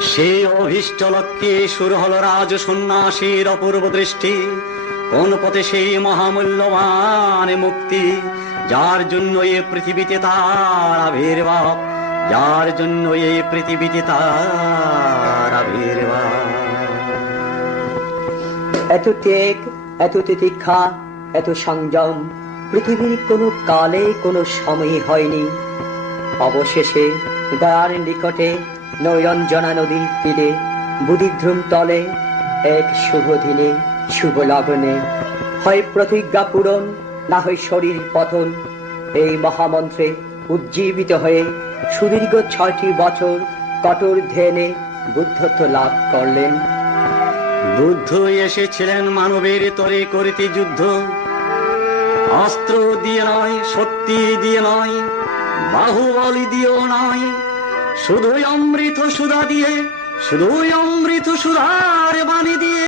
সেই অভীষ্ট লক্ষ্যে শুরু হল রাজ সন্ন্যাসীর অপূর্ব দৃষ্টি। কোন পথে সেই মহামূল্যবান মুক্তি? যার জন্য এ পৃথিবীতে তার আবির্ভাব, যার জন্য এই পৃথিবীতে তার আবির্ভাব। এত ত্যাগ, এত তিতিক্ষা, এত সংযম, পৃথিবীর কোনো কালে, কোনো সময় হয়নি। অবশেষে দ্বার নিকটে নৈরঞ্জনা নদীর তীরে বুদ্ধিধ্রুম তলে, এক শুভ দিনে, শুভ লগ্নে হয় প্রতিজ্ঞা পূরণ, না হয় শরীর পতন। এই মহামন্ত্রে উজ্জীবিত হয়ে সুদীর্ঘ ছয়টি বছর কঠোর ধ্যানে বুদ্ধত্ব লাভ করলেন। বুদ্ধ এসেছিলেন মানবের তরে করিতে যুদ্ধ। অস্ত্র দিয়ে নয়, শক্তি দিয়ে নয়, বাহুবলি দিয়েও নয় শুধুই অমৃত সুধা দিয়ে শুধুই অমৃত সুধা